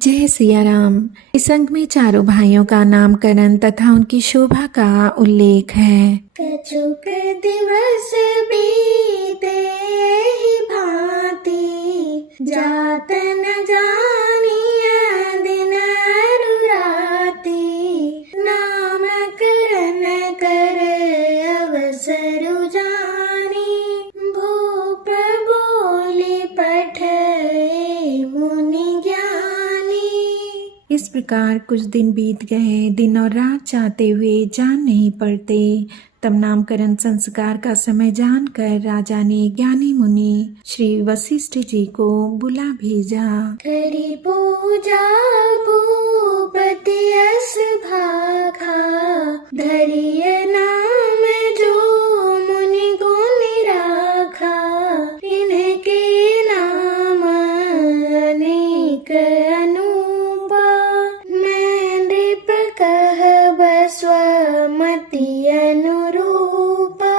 जय सिया राम। इस अंक में चारों भाइयों का नामकरण तथा उनकी शोभा का उल्लेख है। कछुक दिवस बीते ही भांति, जात न जानिया दिन राति। नामकरण कर अवसर जानी, भूप बोली पठे मुनि ज्ञानी। इस प्रकार कुछ दिन बीत गए। दिन और रात जाते हुए जान नहीं पड़ते। तब नामकरण संस्कार का समय जानकर राजा ने ज्ञानी मुनि श्री वशिष्ठ जी को बुला भेजा। करी पूजा भूपति यस भाखा, धरिय नाम जो मुनि गुण राखा। इनके नाम अनेक अनूपा, मैं नृप कहब स्वमति अनुरूपा।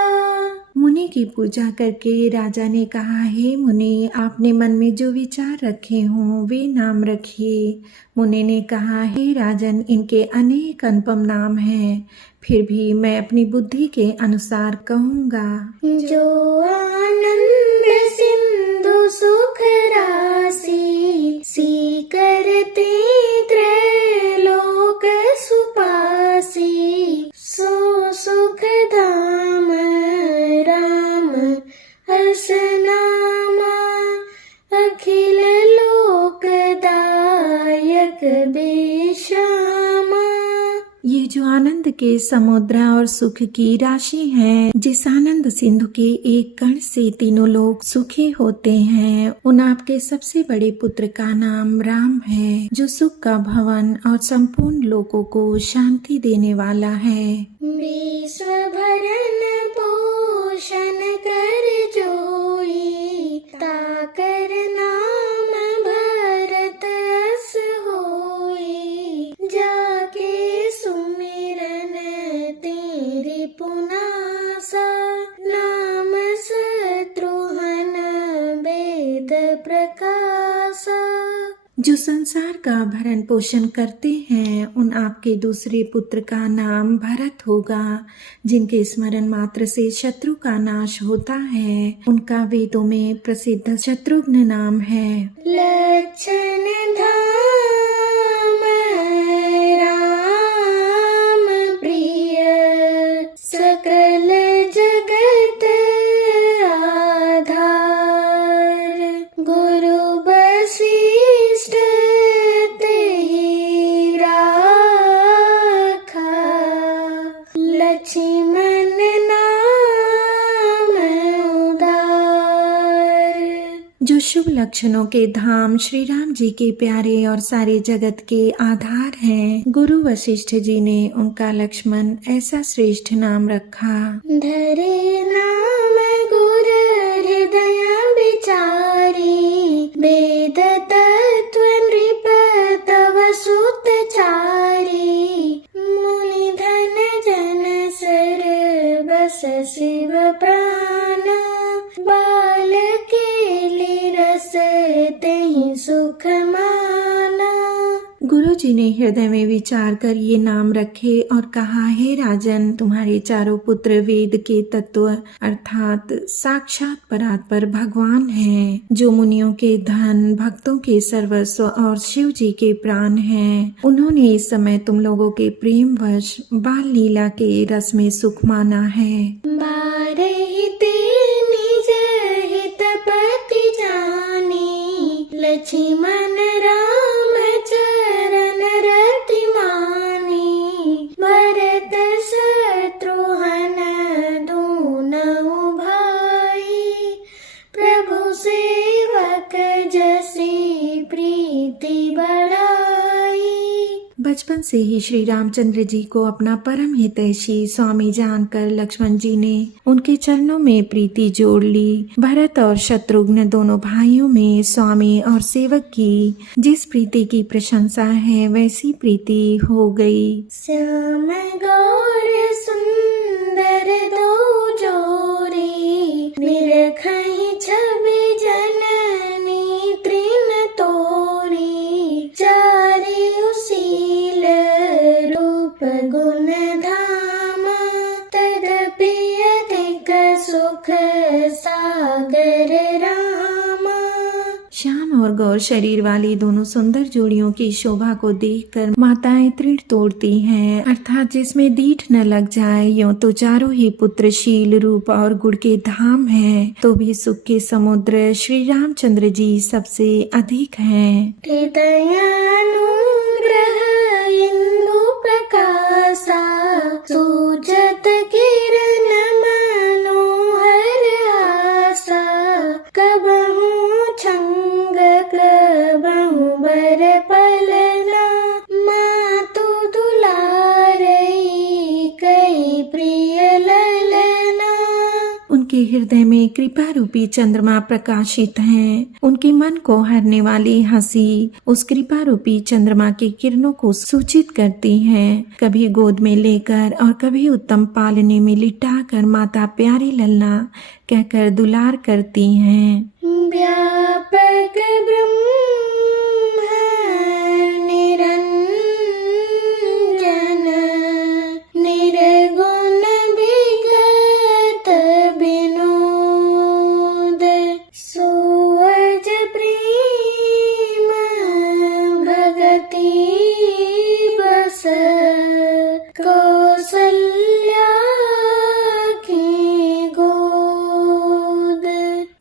मुनि की पूजा करके राजा ने कहा, हे मुनि, आपने मन में जो विचार रखे हों वे नाम रखिए। मुनि ने कहा, हे राजन, इनके अनेक अनुपम नाम हैं, फिर भी मैं अपनी बुद्धि के अनुसार कहूँगा। जो आनंद सिंधु सुख राशि, सी करते त्रैलोक सुपासी। सो सुख धाम राम हस नामा, अखिल लोक दायक बेश्यामा। ये जो आनंद के समुद्र और सुख की राशि है, जिस आनंद सिंधु के एक कण से तीनों लोग सुखी होते हैं, उन आपके सबसे बड़े पुत्र का नाम राम है, जो सुख का भवन और संपूर्ण लोगों को शांति देने वाला है। विश्व भरण पोषण कर जोई, ताकर नाम भरत अस होई। जाके सुमिरन तेरे पुनासा, नाम शत्रुघ्न वेद प्रकाशा। जो संसार का भरण पोषण करते हैं, उन आपके दूसरे पुत्र का नाम भरत होगा, जिनके स्मरण मात्र से शत्रु का नाश होता है। उनका वेदों में प्रसिद्ध शत्रुघ्न नाम है। लक्षण धाम राम प्रिय, सकल जगत आधार। गुरु वशिष्ठ तेहि राखा, लक्ष्मण नाम उदार। जो शुभ लक्षणों के धाम श्री राम जी के प्यारे और सारे जगत के आधार हैं, गुरु वशिष्ठ जी ने उनका लक्ष्मण ऐसा श्रेष्ठ नाम रखा। धरे नाम गुर हृदय विचारी, वेद तत्व नृप तव सुतचारी। मुनि धन जन सर बस शिव प्राण, बाल केली रस तेहि सुख माना। गुरु जी ने हृदय में विचार कर ये नाम रखे और कहा, हे राजन, तुम्हारे चारों पुत्र वेद के तत्व अर्थात साक्षात परात्पर भगवान हैं, जो मुनियों के धन, भक्तों के सर्वस्व और शिव जी के प्राण हैं। उन्होंने इस समय तुम लोगों के प्रेम वश बाल लीला के रस में सुख माना है। बारहित निज हित पति जानी, लक्ष्मण राम चरण रति मानी। भरत शत्रुघ्न दूनहुं भाई, प्रभु सेवक जसी प्रीति बढ़ाई। बचपन से ही श्री रामचंद्र जी को अपना परम हितैषी स्वामी जानकर लक्ष्मण जी ने उनके चरणों में प्रीति जोड़ ली। भरत और शत्रुघ्न दोनों भाइयों में स्वामी और सेवक की जिस प्रीति की प्रशंसा है, वैसी प्रीति हो गई। श्याम गौर सुंदर दो जोरी, निरखहि छवि जननी तृण तोरी। जा और शरीर वाली दोनों सुंदर जोड़ियों की शोभा को देखकर माताएं तृण तोड़ती हैं, अर्थात जिसमें दीठ न लग जाए। यूं तो चारों ही पुत्र शील, रूप और गुण के धाम हैं, तो भी सुख के समुद्र श्री रामचंद्र जी सबसे अधिक हैं। हृदयानुग्रह इंदु प्रकाशा सूजत किरण मनोहर आसा कबहू छंग कबहू बर पलना मातु दुलारई कई प्रिय ललना। उनके हृदय में कृपा रूपी चंद्रमा प्रकाशित हैं। उनके मन को हरने वाली हंसी उस कृपा रूपी चंद्रमा की किरणों को सूचित करती है। कभी गोद में लेकर और कभी उत्तम पालने में लिटाकर माता प्यारी लल्ला कहकर दुलार करती हैं। व्यापक ब्रह्म निरंजन निर्गुण विगत विनोद सोअज प्रेम भगति बस कौसल्या की गोद।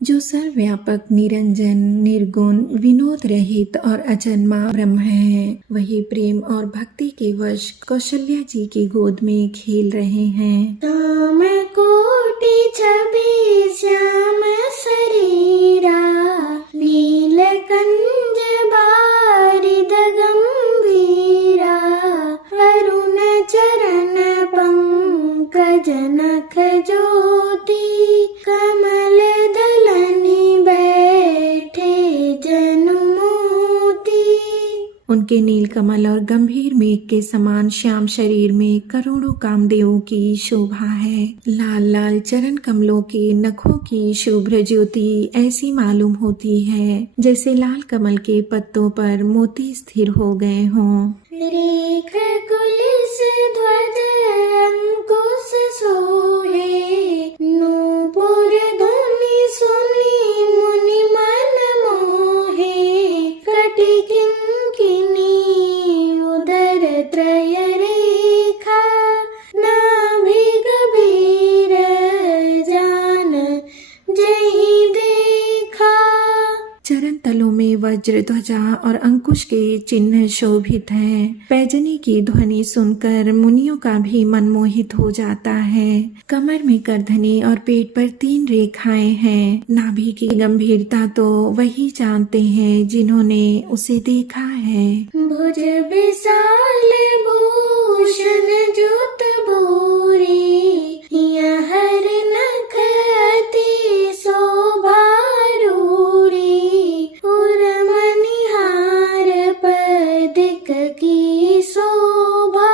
जो सर्वव्यापक निरंजन निर्गुण विनोद रहित और अजन्मा ब्रह्म है, वही प्रेम और भक्ति के वश कौशल्या जी की गोद में खेल रहे हैं। श्याम कोटि छवि श्याम शरीरा नीलकंज बारिद गंभीरा अरुण चरण पंकज नख ज्योति कमल दलनि बैठे जन मोती। उनके नीलकमल और गंभीर मेघ के समान श्याम शरीर में करोड़ों कामदेवों की शोभा है। लाल लाल चरण कमलों के नखों की शुभ्र ज्योति ऐसी मालूम होती है जैसे लाल कमल के पत्तों पर मोती स्थिर हो गए हों। रेख कुलिस ध्वज अंकुश सोहे नूपुर धुनि सुनि मुनि मन मोहे कटि किंकिनी उदर त्रय रेखा नाभि गभीर जान जहि देखा। चरण तलों में वज्र ध्वजा और अंकुश के चिन्ह शोभित हैं। पैजनी की ध्वनि सुनकर मुनियों का भी मन मोहित हो जाता है। कमर में करधनी और पेट पर 3 रेखाएं हैं। नाभि की गंभीरता तो वही जानते हैं जिन्होंने उसे देखा है। भुज विशाल भूषण जुत भूरी हर नख अति शोभा रूरी उर मनिहार पदिक की शोभा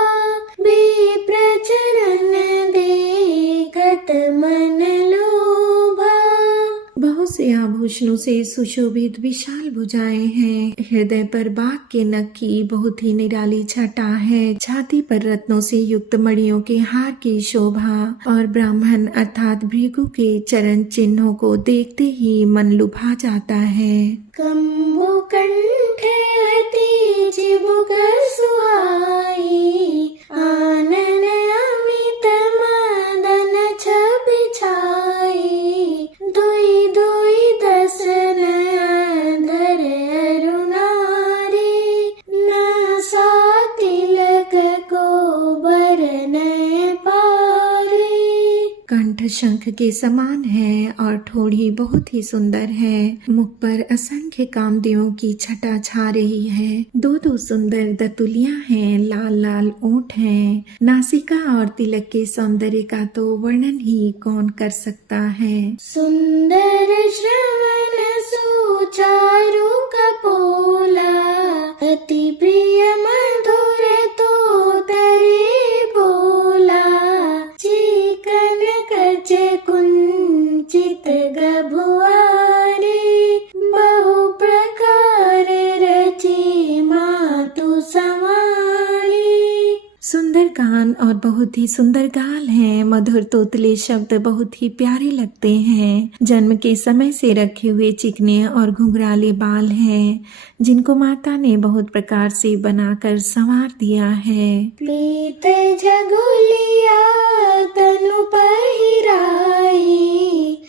विप्र चरण देखत मन लोभा। बहुत से आभूषणों से सुशोभित विशाल भुजाएं हैं। हृदय पर बाघ के नख की बहुत ही निराली छटा है। छाती पर रत्नों से युक्त मणियों के हार की शोभा और ब्राह्मण अर्थात भृगु के चरण चिन्हों को देखते ही मन लुभा जाता है। कंबु कंठ अति चिबुक सुहाई आनन अमित मदन छवि छाई दुई दुई दसन धर अरुणारी नासा तिलक को बरन पारी। कंठ शंख के समान है और ठोड़ी बहुत ही सुंदर है। मुख पर असंख्य कामदेवों की छटा छा रही है। 2-2 सुंदर दतुलियां हैं। लाल लाल ओंठ हैं। नासिका और तिलक के सौंदर्य का तो वर्णन ही कौन कर सकता है। सुंदर श्रवण सुचारु कपोला अति प्रिय मधुर तो तरे बोला चिकन कच कुंचित गभुआरे बहु प्रकार रची मातु संवारी। सुंदर कान और बहुत ही सुंदर गाल हैं। मधुर तोतले शब्द बहुत ही प्यारे लगते हैं। जन्म के समय से रखे हुए चिकने और घुंघराले बाल हैं, जिनको माता ने बहुत प्रकार से बनाकर संवार दिया है। पीत झगुलिया तनु पहिराई,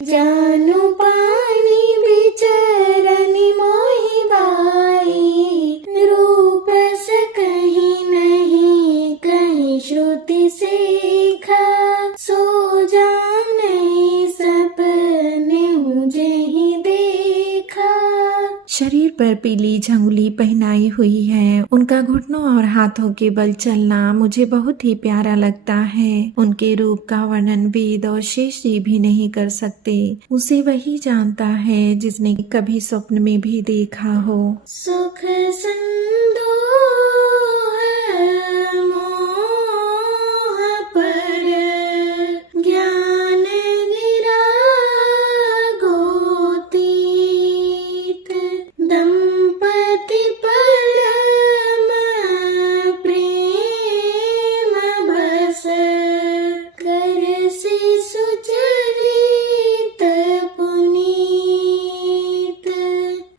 जानु पानी बिचरनि मोहि बाई। रूप से कहीं नहीं कहीं श्रुति सीखा, सो जाने सपने मुझे ही देखा। शरीर पर पीली झंगुली पहनाई हुई है। उनका घुटनों और हाथों के बल चलना मुझे बहुत ही प्यारा लगता है। उनके रूप का वर्णन वेद और शेष जी भी नहीं कर सकते। उसे वही जानता है जिसने कभी स्वप्न में भी देखा हो। सुख संदोह मोह पर, ज्ञान गिरा गोतीत। दंपति परम प्रेम बस, कर से सुचरित पुनीत।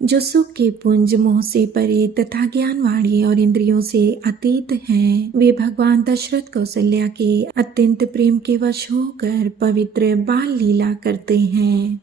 जो सुख के पुंज मोह से परे तथा ज्ञानवाणी और इंद्रियों से अतीत हैं, वे भगवान दशरथ कौशल्या के अत्यंत प्रेम के वश होकर पवित्र बाल लीला करते हैं।